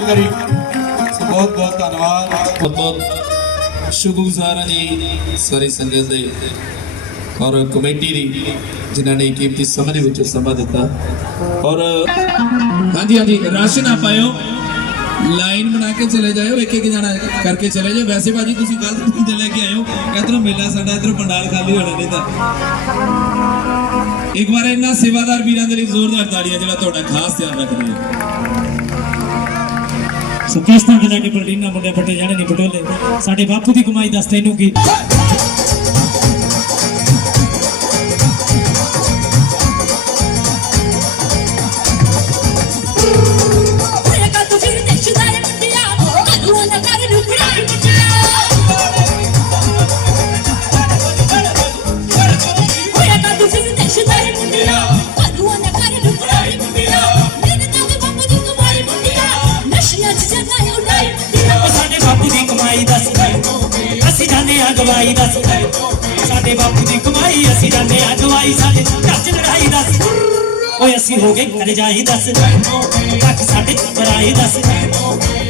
ਤਾੜੀਆਂ ਬਹੁਤ ਬਹੁਤ ਧੰਨਵਾਦ। ਬਹੁਤ ਸ਼ੁਕਰਗੁਜ਼ਾਰ ਹਾਂ ਜੀ ਸਾਰੀ ਸੰਗਤ ਦੇ ਔਰ ਕਮੇਟੀ ਦੀ, ਜਿਨ੍ਹਾਂ ਨੇ ਕੀਮਤੀ ਸਮੇਂ ਦੇ ਵਿੱਚ ਸਮਾਂ ਦਿੱਤਾ। ਔਰ ਹਾਂਜੀ ਹਾਂਜੀ ਰਸ਼ ਨਾ ਪਾਇਓ, ਲਾਈਨ ਬਣਾ ਕੇ ਚਲੇ ਜਾਇਓ, ਇੱਕ ਇੱਕ ਜਣਾ ਕਰਕੇ ਚਲੇ ਜਾਓ ਵੈਸੇ ਭਾਜੀ, ਤੁਸੀਂ ਗਲਤ ਬੰਦੇ ਲੈ ਕੇ ਆਇਓ। ਇਧਰੋਂ ਮੇਲਾ ਸਾਡਾ, ਇਧਰੋਂ ਪੰਡਾਲ ਖਾਲੀ ਹੋਣਾ ਨਹੀਂ ਤਾਂ। ਇੱਕ ਵਾਰ ਇਹਨਾਂ ਸੇਵਾਦਾਰ ਵੀਰਾਂ ਦੇ ਲਈ ਜ਼ੋਰਦਾਰ ਤਾੜੀਆਂ, ਜਿਹੜਾ ਤੁਹਾਡਾ ਖਾਸ ਧਿਆਨ ਰੱਖਦੇ ਆ ਸੋ ਕਿਸ ਤਰ੍ਹਾਂ ਦੇ ਲਾਗੇ ਮੁੰਡੇ ਫੱਟੇ ਜਾਣੇ ਨਹੀਂ ਬਟੋਲੇ ਸਾਡੇ ਬਾਪੂ ਦੀ ਕਮਾਈ ਦੱਸ ਤੈਨੂੰ ਕੀ? ਜਾਂਦੇ ਦੱਸ ਸਾਡੇ ਬਾਪੂ ਦੀ ਕਮਾਈ ਅਸੀਂ ਜਾਂਦੇ ਆ ਗਵਾਈ ਸਾਡੇ। ਘਰ ਚ ਲੜਾਈ ਦੱਸ ਓਏ ਅਸੀਂ ਹੋ ਗਏ ਕਰਜਾਈ ਦੱਸ ਕੱਖ ਸਾਡੇ ਬਰਾਈ ਦੱਸ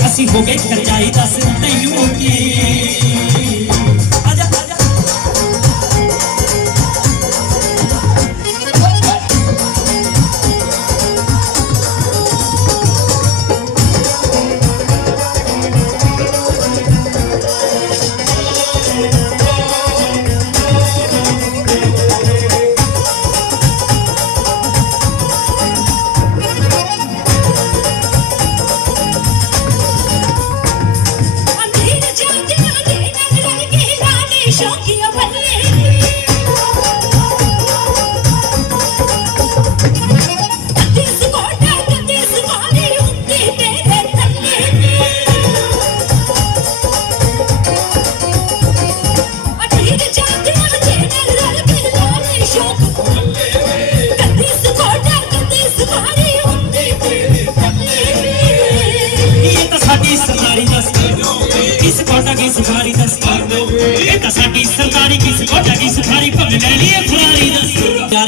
ਅਸੀਂ ਹੋ ਗਏ ਕਰਜਾਈ ਦੱਸ ਤੈਨੂੰ ਕੀ?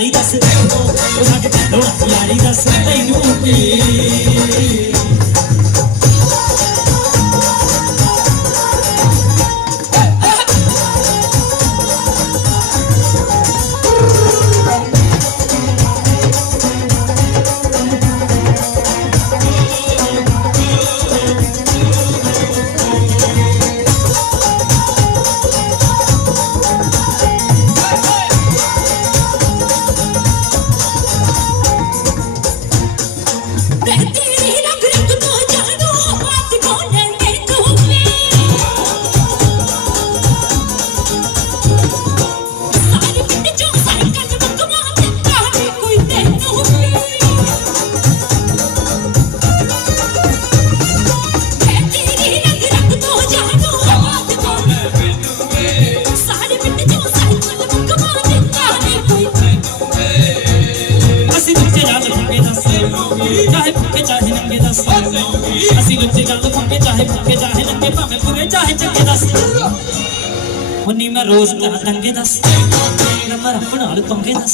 ਯਾਰੀ ਦੱਸ। ਉਹ ਸਾਡੇ ਢੋਲਾ ਯਾਰੀ ਦੱਸ। ਤੈਨੂੰ ਕੀ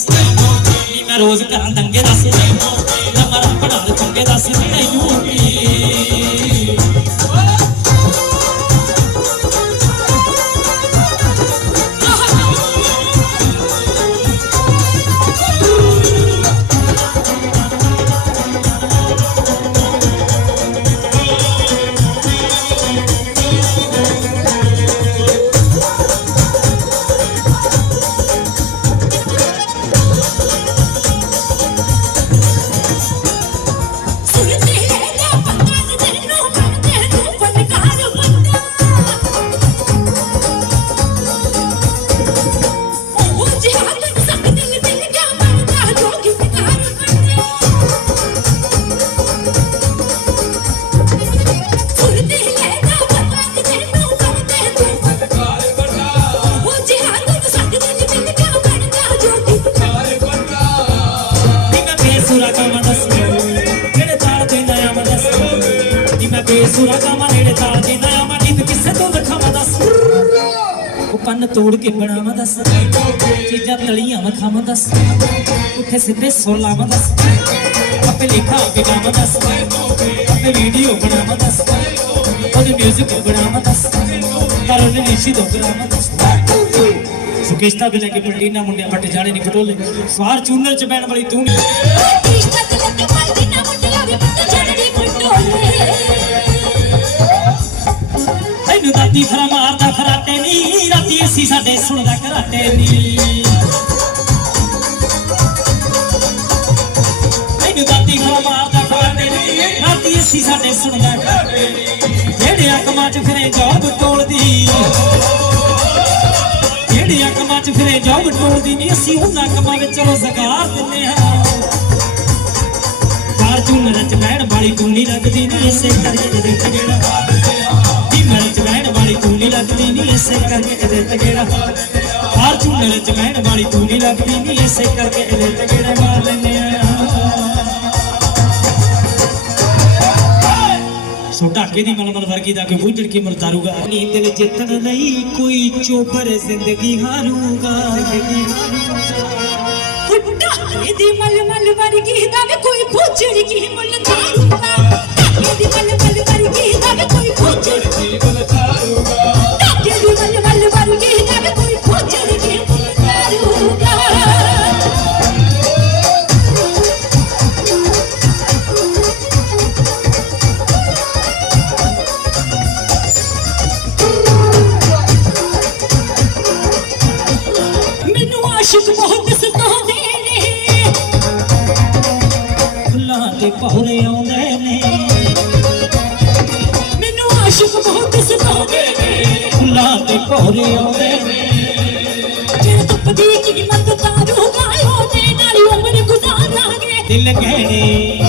ਉਨੀ ਮੈਂ ਰੋਜ਼ ਕਰਾਂ ਦੰਗੇ ਦੱਸ ਨਾ ਮੈਂ ਰੱਬ ਨਾਲ ਤੋੜ ਕੇ ਬਣਾਵਾਂ ਦੱਸ। ਚੀਜ਼ਾਂ ਤਲੀਆਂ ਮੈਂ ਖਾਵਾਂ ਦੱਸ। ਉੱਥੇ ਸਿੱਧੇ ਸੁਰ ਲਾਵਾਂ ਦੱਸ। ਆਪੇ ਲਿਖਾਂ ਕੇ ਗਾਵਾਂ ਦੱਸ। ਆਪੇ ਵੀਡੀਓ ਬਣਾਵਾਂ ਦੱਸ। ਉਹਦੇ ਮਿਊਜ਼ਿਕ ਬਣਾਵਾਂ ਦੱਸ। ਪਰ ਉਹਨੇ ਨਿਸ਼ੀ ਤੋਂ ਬਣਾਵਾਂ ਦੱਸ। ਸੁਕੇਸ਼ਤਾ ਦੇ ਕੇ ਪਲਟੀਨਾ ਮੁੰਡਿਆਂ ਫੱਟ ਜਾਣੇ ਨਹੀਂ ਪਟੋਲੇ ਸਵਾਰ ਚੂਨਰ ਚ ਬੈਣ ਵਾਲੀ ਤੂੰ ਨੀ। ਦਾਦੀ ਖਰਾ ਨੀ ਸਾਡੇ ਸੁਣਦਾ ਕਰਾਟੇ ਨੀ ਤੈਨੂੰ ਦਾਦੀ ਖਰਾ ਮਾਰਦਾ ਖਰਾਟੇ ਨੀ ਰਾਤੀ ਅਸੀਂ ਸਾਡੇ ਸੁਣਦਾ ਕਰਾਟੇ ਨੀ ਜਿਹੜੇ ਅਕਮਾਂ ਚ ਫਿਰੇ ਜੋਬ ਟੋਲਦੀ। ਜਿਹੜੇ ਅਕਮਾਂ ਚ ਫਿਰੇ ਜੋਬ ਟੋਲਦੀ ਨਹੀਂ, ਅਸੀਂ ਉਹਨਾਂ ਕਮਾਂ ਵਿੱਚ ਰੋਜ਼ਗਾਰ ਦਿੰਦੇ ਹਾਂ। ਚਾਰ ਝੂਲਣ ਚ ਬਹਿਣ ਵਾਲੀ ਤੂੰ ਲੱਗਦੀ ਨਹੀਂ, ਇਸੇ ਕਰਕੇ ਇਹਦੇ ਤੇ ਗੇੜਾ ਤੂੰ ਨਹੀਂ ਲੱਗਦੀ ਨਹੀਂ ਇਸੇ ਕਰਕੇ ਇਹਦੇ ਤੇ ਗੇੜਾ ਮਾਰਦੇ ਆ। ਚ ਬਹਿਣ ਵਾਲੀ ਤੂੰ ਨਹੀਂ ਲੱਗਦੀ ਨਹੀਂ ਇਸੇ ਕਰਕੇ ਇਹਦੇ ਤੇ ਗੇੜਾ ਮਾਰ ਲੈਂਦੇ ਆ। ਸੋ ਢਾਕੇ ਦੀ ਮਲਮਲ ਵਰਗੀ ਦਾ ਕੋਈ ਬੁੱਝੜ ਕੇ ਮਰਦਾਰੂਗਾ ਨੀਂਦ ਦਿਲ ਜਿੱਤਣ ਲਈ ਕੋਈ ਚੋਬਰ ਜ਼ਿੰਦਗੀ ਹਾਰੂਗਾ। ਜ਼ਿੰਦਗੀ ਹਾਰੂਗਾ ਉੱਡਾ ਵਰਗੀ ਦਾ ਕੋਈ ਪੁੱਛੜ ਕੀ ਮੁੱਲ ਆਸ਼ਿਕ ਬਹੁਤ ਸਤਾਉਂਦੇ ਨੇ। ਫੁੱਲਾਂ ਤੇ ਪਹੁਰੇ ਆਉਂਦੇ ਨੇ। ਮੈਨੂੰ ਆਸ਼ਿਕ ਬਹੁਤ ਸਤਾਉਂਦੇ ਨੇ। ਫੁੱਲਾਂ ਤੇ ਪਹੁਰੇ ਆਉਂਦੇ ਨੇ। ਜਿਹੜਾ ਧੁੱਪ ਦੀ ਕੀਮਤ ਤਾਰੂਗਾ ਉਹਦੇ ਨਾਲ ਉਮਰ ਗੁਜ਼ਾਰਾਂਗੇ। ਦਿਲ ਗਹਿਣੇ।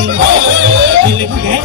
ਦਿਲ ਗਹਿਣੇ।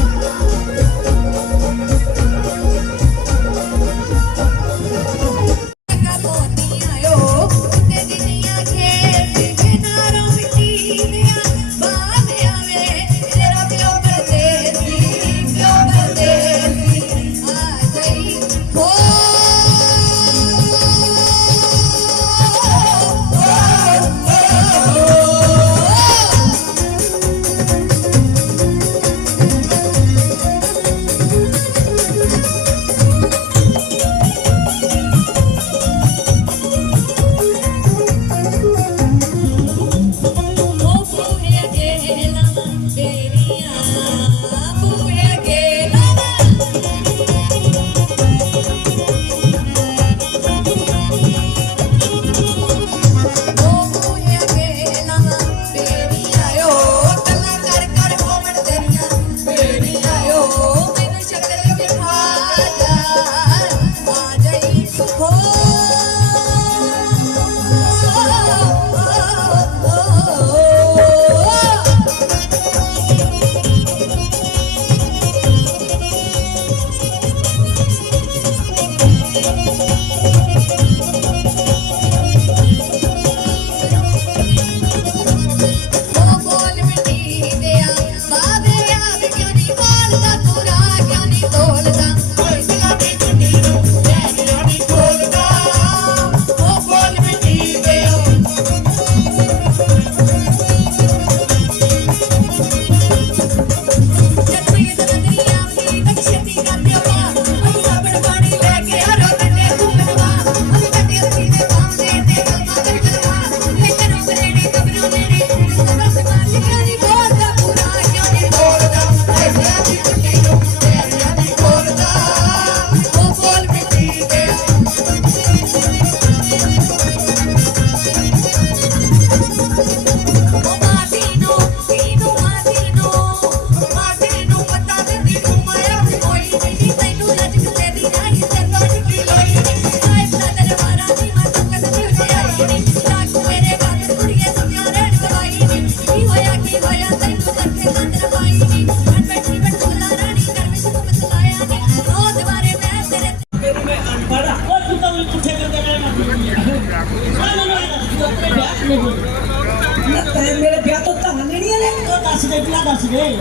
ਦੇ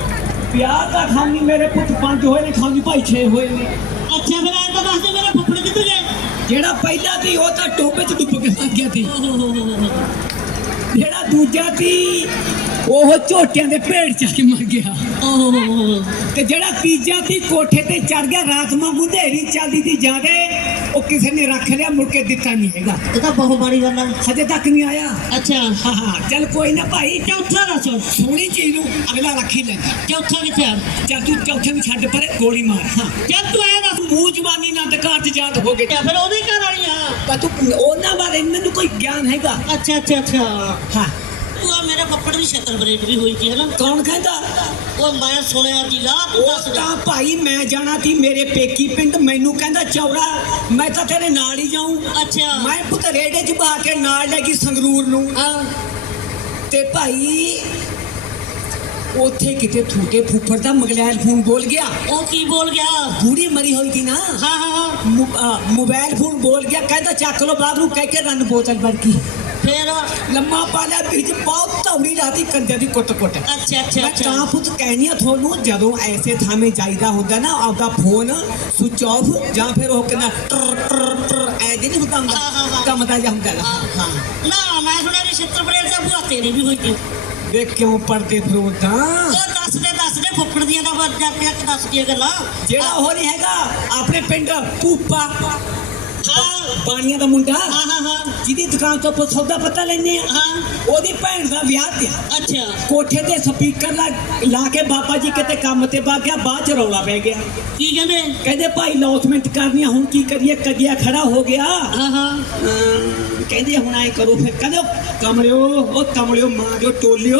ਪਿਆ ਦੱਸ ਦੇ ਖਾਨੀ ਮੇਰੇ ਪੁੱਤ ਪੰਜ ਹੋਏ ਨੇ ਖਾਨੀ ਭਾਈ ਛੇ ਹੋਏ ਨੇ। ਅੱਛਾ ਫਿਰ ਐਂ ਤਾਂ ਦੱਸ ਦੇ ਮੇਰੇ ਫੁੱਫੜ ਕਿੱਥੇ ਗਏ? ਜਿਹੜਾ ਪਹਿਲਾ ਸੀ ਉਹ ਤਾਂ ਟੋਬੇ ਚ ਡੁੱਬ ਕੇ ਮਰ ਗਿਆ ਸੀ। ਜਿਹੜਾ ਦੂਜਾ ਸੀ ਉਹ ਝੋਟਿਆਂ ਦੇ ਭੇੜ ਚ ਕੇ ਮਰ ਗਿਆ। ਤੇ ਜਿਹੜਾ ਤੀਜਾ ਸੀ ਕੋਠੇ ਤੇ ਚੜ ਗਿਆ ਰਾਤ ਵਾਂਗੂ ਹਨੇਰੀ ਚੱਲਦੀ ਸੀ ਜਾਦੇ ਉਹ ਕਿਸੇ ਨੇ ਰੱਖ ਲਿਆ ਮੁੜ ਕੇ ਦਿੱਤਾ ਨਹੀਂ ਹੈਗਾ। ਇਹ ਤਾਂ ਬਹੁਤ ਮਾੜੀ ਗੱਲ ਆ ਹਜੇ ਤੱਕ ਨਹੀਂ ਆਇਆ। ਅੱਛਾ। ਹਾਂ ਹਾਂ। ਚੱਲ ਕੋਈ ਨਾ ਭਾਈ। ਚੌਥਾ ਦੱਸ। ਸੋਹਣੀ ਚੀਜ਼ ਨੂੰ ਅਗਲਾ ਰੱਖੀ ਲੈਂਦਾ। ਚੌਥਾ ਕਿੱਥੇ ਆ? ਚੱਲ ਤੂੰ ਚੌਥੇ ਨੂੰ ਛੱਡ ਪਰੇ ਗੋਲੀ ਮਾਰ। ਹਾਂ। ਜਦ ਤੂੰ ਆਇਆ ਦੱਸ। ਮੂੰਹ ਜਵਾਨੀ ਨਾ ਟਕਾਰ ਚ ਯਾਦ ਹੋ ਗਏ ਫਿਰ ਉਹਦੇ ਘਰ ਵਾਲੀ ਆ? ਪਰ ਤੂੰ ਉਹਨਾਂ ਬਾਰੇ ਮੈਨੂੰ ਕੋਈ ਗਿਆਨ ਹੈਗਾ। ਅੱਛਾ ਅੱਛਾ ਅੱਛਾ। ਹਾਂ। ਤੂੰ ਆ ਮੇਰੇ ਪੱਪੜ ਦੀ ਛਤਰ ਬਰੇਡ ਵੀ ਹੋਈ ਸੀ ਹਨਾ? ਕੌਣ ਕਹਿੰਦਾ? ਉਹ ਮੈਂ ਸੁਣਿਆ ਤੂੰ ਦੱਸ ਉਹ ਦੇ ਤਾਂ ਭਾਈ ਮੈਂ ਜਾਣਾ ਸੀ ਮੇਰੇ ਪੇਕੀ ਪਿੰਡ ਮੈਨੂੰ ਕਹਿੰਦਾ ਚੌੜਾ ਮੈਂ ਤਾਂ ਤੇਰੇ ਨਾਲ ਹੀ ਜਾਊਂ। ਅੱਛਾ। ਮੈਂ ਪੁੱਤ ਰੇੜੇ 'ਚ ਬਾ ਕੇ ਨਾਲ ਲੈ ਗਈ ਸੰਗਰੂਰ ਨੂੰ। ਹਾਂ। ਤੇ ਭਾਈ ਉੱਥੇ ਕਿਤੇ ਥੂਟੇ ਫੁੱਫੜ ਦਾ ਮਗਲੈਲ ਫੋਨ ਬੋਲ ਗਿਆ। ਉਹ ਕੀ ਬੋਲ ਗਿਆ? ਬੂੜੀ ਮਰੀ ਹੋਈ ਸੀ ਨਾ। ਹਾਂ ਹਾਂ ਹਾਂ। ਮੁ- ਅ, ਮੋਬਾਈਲ ਫੋਨ ਬੋਲ ਗਿਆ ਕਹਿੰਦਾ ਚੱਕ ਲੋ ਬਾਹਰ ਨੂੰ ਕਹਿ ਕੇ ਰੰਨ ਬੋਤਲ ਭਰ ਗਈ ਫੇਰ? ਲੰਮਾ ਪਾਲਿਆ ਵਿੱਚ ਬਹੁਤ ਧੌੜੀ ਲਾਦੀ ਕੰਦੇ ਦੀ ਕੁੱਟ ਕੁੱਟ। ਅੱਛਾ ਅੱਛਾ ਮੈਂ ਅੱਛਾ ਤਾਂ ਪੁੱਤ ਕਹਿਨੀ ਆ ਤੁਹਾਨੂੰ ਜਦੋਂ ਐਸੇ ਥਾਵੇਂ ਜਾਈਦਾ ਹੁੰਦਾ ਨਾ ਆਪਦਾ ਫੋਨ ਸੁਚ ਆਫ ਜਾਂ ਫਿਰ ਉਹ ਕਹਿੰਦਾ ਟਰ ਟਰ ਟਰ ਐ ਜੇ ਨਹੀਂ ਹੁੰਦਾ ਹਾਂ, ਹਾਂ, ਹੁੰਦਾ ਹਾਂ। ਕੰਮ ਦਾ ਜਾਂ ਹੁੰਦਾ ਗਾ। ਹਾਂ। ਹਾਂ। ਨਾ ਮੈਂ ਸੁਣਿਆ ਵੀ ਛਤਰ ਬਰੇਡ ਦਾ ਭੂਆ ਤੇਰੀ ਵੀ ਹੋਈ ਸੀ ਵੇ ਕਿਉਂ ਪੜਦੇ ਫਿਰੋ ਤਾਂ ਉਹ ਦੱਸ ਦੇ ਦੱਸ ਦੇ ਫੁੱਫੜ ਦੀਆਂ ਦਾ ਵਰ ਜਾ ਕੇ ਦੱਸ ਦੀਆਂ ਗੱਲਾਂ। ਜਿਹੜਾ ਉਹ ਨਹੀਂ ਹੈਗਾ ਆਪਣੇ ਪਿੰਡ ਪੂਪਾ ਬਾਣੀਆਂ ਦਾ ਮੁੰਡਾ। ਹਾਂ ਹਾਂ ਹਾਂ। ਜਿਹਦੀ ਦੁਕਾਨ ਤੋਂ ਆਪਾਂ ਸੌਦਾ ਪਤਾ ਲੈਨੇ ਆ ਹਾਂ। ਉਹਦੀ ਭੈਣ ਦਾ ਵਿਆਹ ਤੇ। ਅੱਛਾ। ਕੋਠੇ ਤੇ ਸਪੀਕਰ ਲਾ ਲਾ ਕੇ ਬਾਬਾ ਜੀ ਕਿਤੇ ਕੰਮ ਤੇ ਵਗ ਗਿਆ ਬਾਅਦ ਚ ਰੌਲਾ ਪੈ ਗਿਆ। ਕੀ ਕਹਿੰਦੇ? ਕਹਿੰਦੇ ਭਾਈ ਲੌਸਮੈਂਟ ਕਰਨੀ ਆ ਹੁਣ ਕੀ ਕਰੀਏ? ਕਗਿਆ ਖੜਾ ਹੋ ਗਿਆ। ਹਾਂ ਹਾਂ। ਕਹਿੰਦੇ ਹੁਣ ਆਏ ਕਰੋ ਫਿਰ। ਕਹਿੰਦੇ ਕਮਲਿਓ ਉਹ ਕਮਲਿਓ ਮਾਰਿਓ ਟੋਲਿਓ।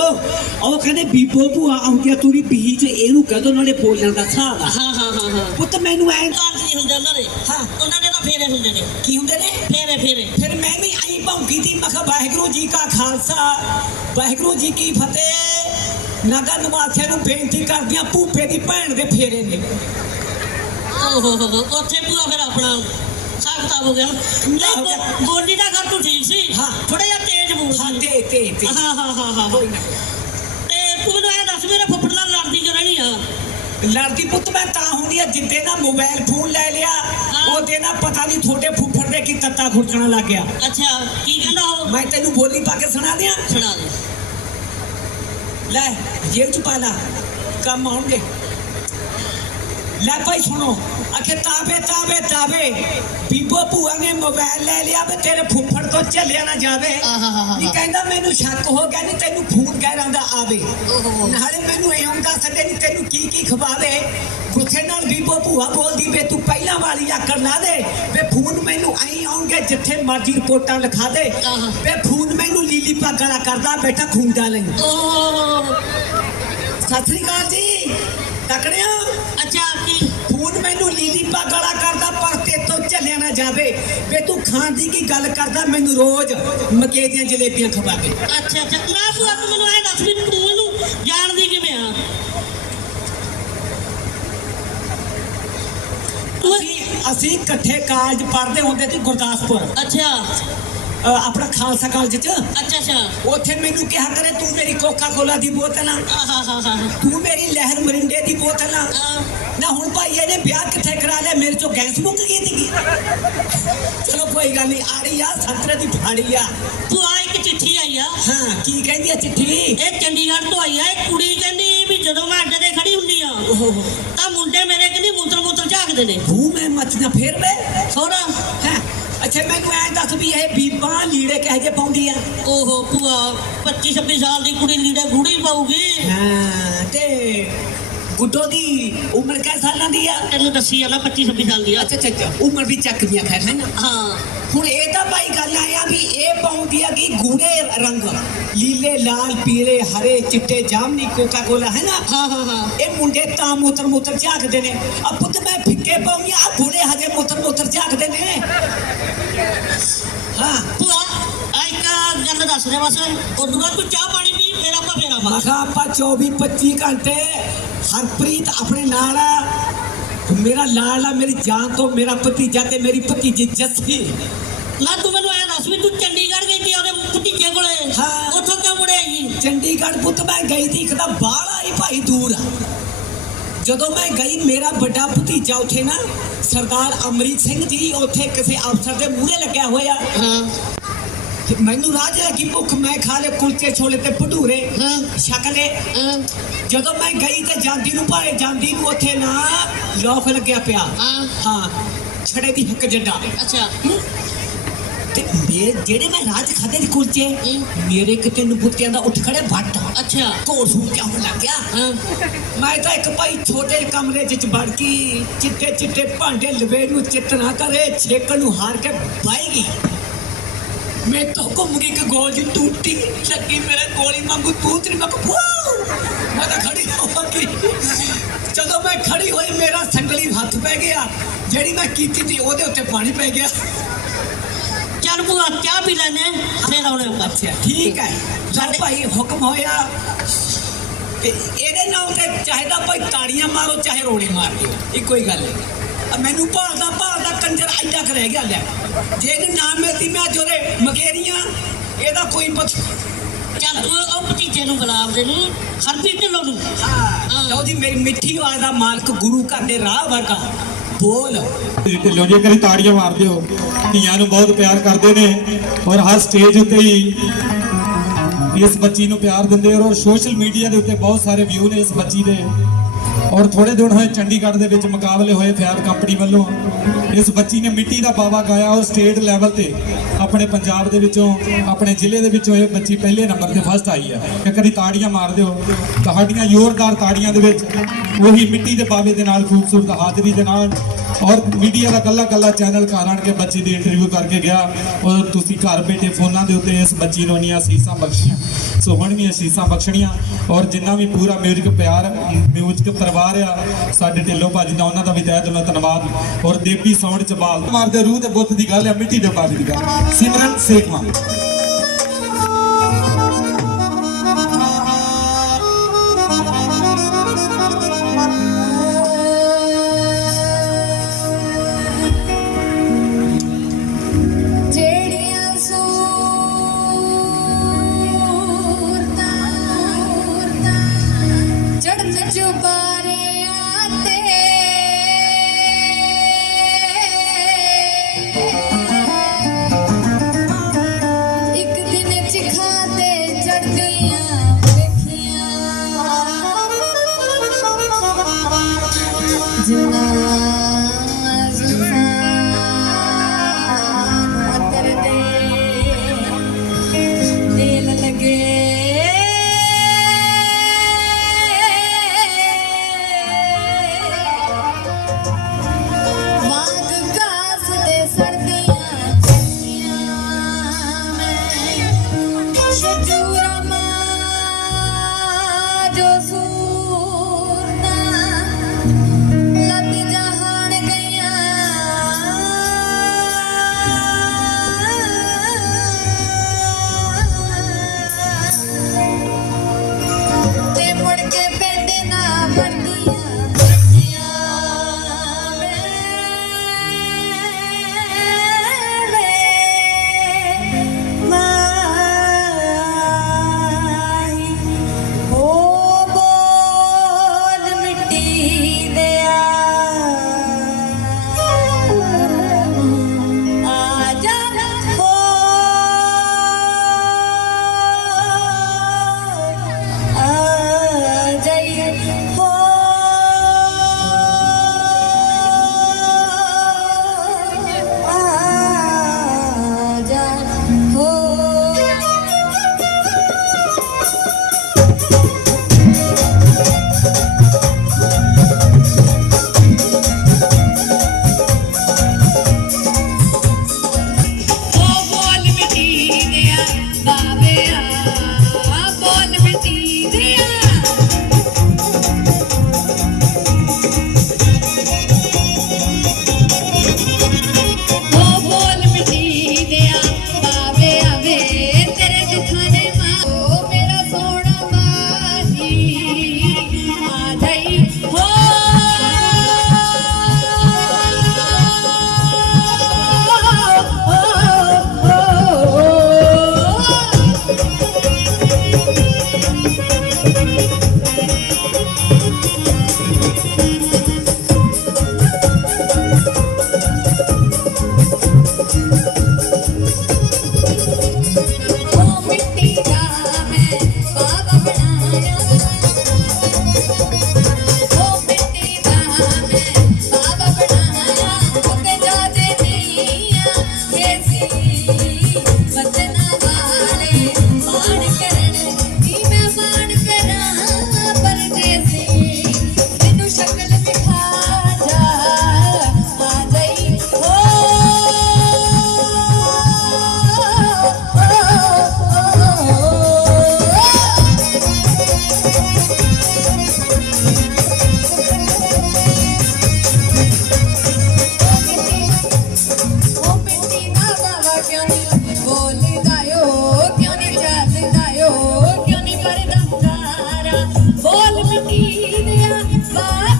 ਉਹ ਕਹਿੰਦੇ ਬੀਬੋ ਭੂਆ ਆਉਂਦੀ ਤੂਰੀ ਬੀਹੀ ਚ ਇਹਨੂੰ ਕਹਦੋ ਨਾਲੇ ਬੋਲਣ ਦਾ ਆ। ਹਾਂ ਹਾਂ ਹਾਂ ਪੁੱਤ ਮੈਨੂੰ ਐ ਕਾਰਜ ਨਹੀਂ ਹੁੰਦੇ ਦੇ। ਹਾਂ। ਉਹਨਾਂ ਤਾਂ ਫੇਰੇ ਹੁੰਦੇ ਨੇ। ਕੀ ਹੁੰਦੇ ਨੇ? ਫੇਰੇ ਫੇਰੇ। ਫਿਰ ਮੈਂ ਵੀ ਆਈ ਭੌਂਕੀ ਦੀ ਮੈਂ ਕਿਹਾ ਵਾਹਿਗੁਰੂ ਜੀ ਕਾ ਖਾਲਸਾ ਵਾਹਿਗੁਰੂ ਜੀ ਕੀ ਫਤਿਹ। ਨਗਰ ਨਿਵਾਸੀਆਂ ਨੂੰ ਬੇਨਤੀ ਕਰਦੀਆਂ ਭੂਪੇ ਦੀ ਭੈਣ ਦੇ ਫੇਰੇ ਨੇ। ਓਹ ਉੱਥੇ ਪੂਰਾ ਫਿਰ ਆਪਣਾ ਸਾਖਤਾ ਹੋ ਗਿਆ ਨਹੀਂ ਬੋਲੀ ਦਾ ਘਰ ਤੂੰ ਠੀਕ ਸੀ। ਹਾਂ। ਥੋੜਾ ਜਿਹਾ ਤੇਜ਼ ਬੋਲ ਹਾਂ। ਤੇ ਤੇ ਹਾਂ ਹਾਂ ਹਾਂ ਹਾਂ ਤੇ ਤੂੰ ਮੈਨੂੰ ਇਹ ਦੱਸ ਮੇਰੇ ਫੁੱਫੜ ਨਾਲ ਲੜਦੀ ਕਿਉਂ ਰਹਿਣੀ ਆ? ਲੜਦੀ ਪੁੱਤ ਮੈਂ ਤਾਂ ਹੁੰਦੀ ਆ ਜਿੱਦੇ ਦਾ ਮੋਬਾਈਲ ਫੋਨ ਲੈ ਲਿਆ ਤੱਤਾ ਖੁਰਚਣਾ ਲੱਗ ਗਿਆ। ਅੱਛਾ ਕੀ ਕਹਿੰਦਾ ਉਹ? ਮੈਂ ਤੈਨੂੰ ਬੋਲੀ ਪਾ ਕੇ ਸੁਣਾ ਦਿਆਂ। ਸੁਣਾ ਦੇ। ਲੈ ਜੇਬ ਚ ਪਾ ਲਾ। ਕੰਮ ਆਉਣਗੇ। ਲੈ ਭਾਈ ਸੁਣੋ। ਅਖੇ ਤਾਬੇ ਤਾਬੇ ਤਾਬੇ। ਬੀਬੋ ਭੂਆ ਨੇ ਮੋਬਾਈਲ ਲੈ ਲਿਆ ਵੀ ਤੇਰੇ ਫੁੱਫੜ ਤੋਂ ਚੱਲਿਆ ਨਾ ਜਾਵੇ। ਨਹੀਂ ਕਹਿੰਦਾ ਮੈਨੂੰ ਸ਼ੱਕ ਹੋ ਗਿਆ ਨਹੀਂ ਤੈਨੂੰ ਫੋਨ ਕਹਿ ਦਾ ਆਵੇ। ਨਾਲੇ ਮੈਨੂੰ ਇਹ ਹੁੰਦਾ ਸੱਦੇ ਨਹੀਂ ਤੈਨੂੰ ਕੀ ਕੀ ਖਵਾਵੇ। ਗੁੱਸੇ ਨਾਲ ਬੀਬੋ ਭੂਆ ਬੋਲਦੀ ਵੇ ਤੂੰ ਪਹਿਲਾਂ ਵਾਲੀ ਆਕੜ ਲਾ ਦੇ। ਵੇ ਫੋਨ ਮੈਨੂੰ ਆਈ ਆਉਂਗੇ ਜਿੱਥੇ ਮਰਜ਼ੀ ਰਿਪੋਰਟਾਂ ਲਿਖਾ ਦੇ। ਵੇ ਫੋਨ ਮੈਨੂੰ ਲੀਲੀ ਪਾਗਲਾ ਕਰਦਾ ਬੇਟਾ ਖੁੰਡਾ ਲਈ ਸਤਿ ਸ੍ਰੀ ਅਕਾਲ ਜੀ। ਤਕੜਿਆ। ਅੱਛਾ ਕੀ? ਫੋਨ ਮੈਨੂੰ ਲੀਲੀ ਪਾਗਲਾ ਕਰਦਾ ਪਰ ਤੇ ਤੋਂ ਚੱਲਿਆ ਨਾ ਜਾਵੇ। ਵੇ ਤੂੰ ਖਾਣ ਦੀ ਕੀ ਗੱਲ ਕਰਦਾ? ਮੈਨੂੰ ਰੋਜ਼ ਮਕੇ ਦੀਆਂ ਜਲੇਬੀਆਂ ਖਵਾਵੇ ਅੱਛਾ ਅੱਛਾ। ਨਾ ਭੂਆ ਤੂੰ ਮੈਨੂੰ ਇਹ ਦੱਸ ਵੀ ਤੂੰ ਇਹਨੂੰ ਜਾਣਦੀ ਕਿਵੇਂ ਆ? ਅਸੀਂ ਅਸੀਂ ਇਕੱਠੇ ਕਾਲਜ ਪੜ੍ਹਦੇ ਹੁੰਦੇ ਸੀ ਗੁਰਦਾਸਪੁਰ। ਅੱਛਾ। ਆਪਣਾ ਖਾਲਸਾ ਕਾਲਜ ਚ? ਅੱਛਾ ਅੱਛਾ। ਉੱਥੇ ਮੈਨੂੰ ਕਿਹਾ ਕਰੇ ਤੂੰ ਮੇਰੀ ਕੋਕਾ ਕੋਲਾ ਦੀ ਬੋਤਲ ਆ। ਹਾਂ ਹਾਂ ਤੂੰ ਮੇਰੀ ਲਹਿਰ ਮਰਿੰਡੇ ਦੀ ਬੋਤਲ ਆ। ਹਾਂ। ਨਾ ਹੁਣ ਭਾਈ ਇਹਨੇ ਵਿਆਹ ਕਿੱਥੇ ਕਰਾ ਲਿਆ? ਮੇਰੇ ਚੋਂ ਗੈਸ ਮੁੱਕ ਗਈ ਸੀਗੀ। ਚਲੋ ਕੋਈ ਗੱਲ ਨਹੀਂ ਆੜੀ ਆ ਸੰਤਰੇ ਦੀ ਫਾੜੀ ਆ। ਤੂੰ ਆ ਇੱਕ ਚਿੱਠੀ ਆਈ ਆ। ਹਾਂ ਕੀ ਕਹਿੰਦੀ ਆ ਚਿੱਠੀ? ਇਹ ਚੰਡੀਗੜ੍ਹ ਤੋਂ ਆਈ ਆ। ਇਹ ਕੁੜੀ ਕਹਿੰਦੀ ਵੀ ਜਦੋਂ ਮੈਂ ਅੱਡੇ ਤੇ ਖੜੀ ਹੁੰਦੀ ਆ ਤਾਂ ਮੁੰਡੇ ਮੇਰੇ ਕਹਿੰਦੀ ਮੂਤਰ ਮੂਤਰ ਝਾਕਦੇ ਨੇ। ਤੂੰ ਮੈਂ ਮੱਚਦਾ ਫੇਰ ਹੋਰ? ਹੈਂ ਅੱਛਾ ਮੈਨੂੰ ਐਂ ਦੱਸ ਵੀ ਇਹ ਬੀਬਾਂ ਲੀੜੇ ਕਹੇ ਜੇ ਪਾਉਂਦੀ ਆ? ਓਹੋ ਭੂਆ 25 26 ਸਾਲ ਦੀ ਕੁੜੀ ਲੀੜੇ ਗੂੜੀ ਪਾਉਗੀ ਹਾਂ ਤੇ ਗੁੱਡੋ ਦੀ ਉਮਰ ਕਿੰਨੇ ਸਾਲਾਂ ਦੀ ਆ? ਤੈਨੂੰ ਦੱਸੀ ਆ ਨਾ 25 26 ਸਾਲ ਦੀ ਆ। ਅੱਛਾ ਅੱਛਾ ਉਮਰ ਵੀ ਚੱਕਦੀਆਂ ਖੈਰ ਹੈ ਨਾ? ਹਾਂ। ਹੁਣ ਇਹ ਤਾਂ ਭਾਈ ਗੱਲ ਆਇਆ ਵੀ ਇਹ ਪਾਉਂਦੀ ਆ ਕਿ ਗੂੜੇ ਰੰਗ ਲੀਲੇ ਲਾਲ ਪੀਲੇ ਹਰੇ ਚਿੱਟੇ ਜਾਮਨੀ ਕੋਕਾ ਕੋਲਾ ਹੈ ਨਾ ਹਾਂ ਹਾਂ ਹਾਂ ਇਹ ਮੁੰਡੇ ਤਾਂ ਮੂਤਰ ਮੂਤਰ ਝਾਕਦੇ ਨੇ ਆ ਪੁੱਤ ਮੈਂ ਫਿੱਕੇ ਪਾਉਂਦੀ ਆ ਬੁੜੇ ਹਜੇ ਮੂਤਰ ਮੂਤਰ ਝਾਕਦੇ ਨੇ ਹਾਂ ਭੂਆ ਆ ਇੱਕ ਗੱਲ ਦੱਸ ਦੇ ਬਸ ਉਦੋਂ ਬਾਅਦ ਤੂੰ ਚਾਹ ਪਾਣੀ ਪੀ ਫੇਰ ਆਪਾਂ ਫੇਰ ਆਪਾਂ ਮਖਾ ਆਪਾਂ 24 25 ਮੇਰਾ ਲਾਲ ਆ ਮੇਰੀ ਜਾਨ ਤੋਂ ਮੇਰਾ ਭਤੀਜਾ ਤੇ ਮੇਰੀ ਭਤੀਜੀ ਜੱਸੀ। ਨਾ ਤੂੰ ਮੈਨੂੰ ਐ ਦੱਸ ਵੀ ਤੂੰ ਚੰਡੀਗੜ੍ਹ ਗਈ ਸੀ ਉਹਦੇ ਭਤੀਜੇ ਕੋਲੇ? ਹਾਂ। ਉੱਥੋਂ ਕਿਉਂ ਮੁੜੇ ਆਈ ਚੰਡੀਗੜ੍ਹ ਪੁੱਤ ਮੈਂ ਗਈ ਸੀ ਇੱਕ ਤਾਂ ਬਾਹਲਾ ਹੀ ਭਾਈ ਦੂਰ ਆ। ਜਦੋਂ ਮੈਂ ਗਈ ਮੇਰਾ ਵੱਡਾ ਭਤੀਜਾ ਉੱਥੇ ਨਾ ਸਰਦਾਰ ਅਮਰੀਤ ਸਿੰਘ ਜੀ ਉੱਥੇ ਕਿਸੇ ਅਫਸਰ ਦੇ ਮੂਹਰੇ ਲੱਗਿਆ ਹੋਇਆ। ਹਾਂ। ਮੈਨੂੰ ਰਾਜ ਲੱਗੀ ਭੁੱਖ ਮੈਂ ਖਾ ਲਏ ਕੁਲਚੇ ਛੋਲੇ ਤੇ ਭਟੂਰੇ। ਛਕ ਜਦੋਂ ਮੈਂ ਗਈ ਤੇ ਜਾਂਦੀ ਨੂੰ ਭਾਵੇਂ ਜਾਂਦੀ ਨੂੰ ਉੱਥੇ ਨਾ ਲੋਕ ਲੱਗਿਆ ਪਿਆ। ਹਾਂ। ਛੜੇ ਦੀ ਹੱਕ ਜੱਡਾ। ਅੱਛਾ। ਤੇ ਮੇਰੇ ਜਿਹੜੇ ਮੈਂ ਰਾਜ ਖਾਦੇ ਦੀ ਕੁਲਚੇ ਮੇਰੇ ਕਿਤੇ ਨੂੰ ਬੁੱਤਿਆਂ ਦਾ ਉੱਠ ਖੜੇ ਵੱਟ। ਅੱਛਾ। ਸੂਰ ਕਿਆ ਹੋਣ ਲੱਗ ਗਿਆ। ਮੈਂ ਤਾਂ ਇੱਕ ਭਾਈ ਛੋਟੇ ਕਮਰੇ ਵਿੱਚ ਵੜ ਕੇ ਚਿੱਟੇ ਚਿੱਟੇ ਭਾਂਡੇ ਲਵੇ ਨੂੰ ਚਿੱਤ ਨਾ ਕਰੇ ਛੇਕਣ ਨੂੰ ਹਾਰ ਕੇ ਬਾਈ ਗਈ। ਮੈਂ ਤਾਂ ਘੁੰਮ ਗਈ ਕਿ ਗੋਲ ਜੀ ਟੂਟੀ ਲੱਗੀ ਮੇਰੇ ਗੋਲੀ ਵਾਂਗੂ ਤੂਤਰੀ ਮੈਂ ਕਿਹਾ, ਫੂ ਮੈਂ ਤਾਂ ਖੜੀ ਹੋ ਗਈ। ਜਦੋਂ ਮੈਂ ਖੜੀ ਹੋਈ ਮੇਰਾ ਸੰਗਲੀ ਹੱਥ ਪੈ ਗਿਆ। ਜਿਹੜੀ ਮੈਂ ਕੀਤੀ ਸੀ ਉਹਦੇ ਉੱਤੇ ਪਾਣੀ ਪੈ ਗਿਆ। ਚੱਲ ਭੂਆ ਚਾਹ ਪੀ ਲੈਨੇ ਫੇਰ ਆਉਣੇ ਆਪਾਂ ਅੱਛਾ ਠੀਕ ਹੈ। ਸਾਡੇ ਭਾਈ ਹੁਕਮ ਹੋਇਆ ਤੇ ਇਹਦੇ ਨਾਲ ਤੇ ਚਾਹੀਦਾ ਭਾਈ ਤਾੜੀਆਂ ਮਾਰੋ ਚਾਹੇ ਰੋੜੇ ਮਾਰ ਦਿਓ। ਇੱਕੋ ਹੀ ਗੱਲ ਹੈ ਆ ਮੈਨੂੰ ਭਾਲਦਾ ਭਾਲਦਾ ਰਹਿ ਗਿਆ ਲੈ ਜੇ ਇਹਨੂੰ ਨਾ ਮਿਲਦੀ ਮੈਂ ਜੋਰੇ ਮਗੇਰੀਆਂ ਇਹਦਾ ਕੋਈ ਪਤਾ ਚੱਲ ਤੂੰ ਉਹ ਭਤੀਜੇ ਨੂੰ ਗੁਲਾਬ ਦੇ ਨੂੰ ਹਰਪ੍ਰੀਤ ਢਿੱਲੋਂ ਨੂੰ ਹਾਂ। ਲਓ ਜੀ ਮੇਰੀ ਮਿੱਠੀ ਆਵਾਜ਼ ਦਾ ਮਾਲਕ ਗੁਰੂ ਘਰ ਦੇ ਰਾਹ ਵਰਗਾ। ਬੋਲ। ਢਿੱਲੋਂ ਜੀ ਕਰੀ ਤਾੜੀਆਂ ਮਾਰ ਦਿਓ ਧੀਆਂ ਨੂੰ ਬਹੁਤ ਪਿਆਰ ਕਰਦੇ ਨੇ। ਔਰ ਹਰ ਸਟੇਜ ਉੱਤੇ ਹੀ ਇਸ ਬੱਚੀ ਨੂੰ ਪਿਆਰ ਦਿੰਦੇ ਔਰ ਸੋਸ਼ਲ ਮੀਡੀਆ ਦੇ ਉੱਤੇ ਬਹੁਤ ਸਾਰੇ ਵਿਊ ਨੇ ਇਸ ਬੱਚੀ ਦੇ। ਔਰ ਥੋੜੇ ਦਿਨ ਹੋਏ ਚੰਡੀਗੜ੍ਹ ਦੇ ਵਿੱਚ ਮੁਕਾਬਲੇ ਹੋਏ ਫੈਬ ਕੰਪਨੀ ਵੱਲੋਂ। ਇਸ ਬੱਚੀ ਨੇ ਮਿੱਟੀ ਦਾ ਬਾਵਾ ਗਾਇਆ ਔਰ ਸਟੇਟ ਲੈਵਲ ਤੇ ਆਪਣੇ ਪੰਜਾਬ ਦੇ ਵਿੱਚੋਂ, ਆਪਣੇ ਜ਼ਿਲ੍ਹੇ ਦੇ ਵਿੱਚੋਂ ਇਹ ਬੱਚੀ ਪਹਿਲੇ ਨੰਬਰ ਤੇ ਫਸਟ ਆਈ ਹੈ। ਇੱਕ ਵਾਰੀ ਤਾੜੀਆਂ ਮਾਰ ਦਿਓ। ਤੁਹਾਡੀਆਂ ਜ਼ੋਰਦਾਰ ਤਾੜੀਆਂ ਦੇ ਵਿੱਚ ਉਹੀ ਮਿੱਟੀ ਦੇ ਬਾਵੇ ਦੇ ਨਾਲ, ਖੂਬਸੂਰਤ ਹਾਜ਼ਰੀ ਦੇ ਨਾਲ ਔਰ ਮੀਡੀਆ ਦਾ ਕੱਲਾ ਕੱਲਾ ਚੈਨਲ ਘਰ ਆਣ ਕੇ ਬੱਚੀ ਦੀ ਇੰਟਰਵਿਊ ਕਰਕੇ ਗਿਆ। ਔਰ ਤੁਸੀਂ ਘਰ ਬੈਠੇ ਫੋਨਾਂ ਦੇ ਉੱਤੇ ਇਸ ਬੱਚੀ ਨੂੰ ਇੰਨੀਆਂ ਅਸੀਸਾਂ ਬਖਸ਼ੀਆਂ। ਸੋ ਹੁਣ ਵੀ ਅਸੀਸਾਂ ਬਖਸ਼ਣੀਆਂ। ਔਰ ਜਿੰਨਾ ਵੀ ਪੂਰਾ ਮਿਊਜ਼ਿਕ ਪਿਆਰ ਮਿਊਜ਼ਿਕ ਪਰਿਵਾਰ ਆ, ਸਾਡੇ ਢਿੱਲੋਂ ਭਾਜੀ ਦਾ, ਉਹਨਾਂ ਦਾ ਵੀ ਤਹਿ ਦਿਲੋਂ ਧੰਨਵਾਦ। ਔਰ ਦੇਵੀ ਸਾਊਂਡ ਚ ਬਾਲ ਮਾਰਦੇ, ਰੂਹ ਦੇ ਬੁੱਤ ਦੀ ਗੱਲ ਆ, ਮਿੱਟੀ ਦੇ ਬਾਵੇ ਦੀ ਗੱਲ ਸਿਮਰਨ ਸੇਖਵਾ let you by.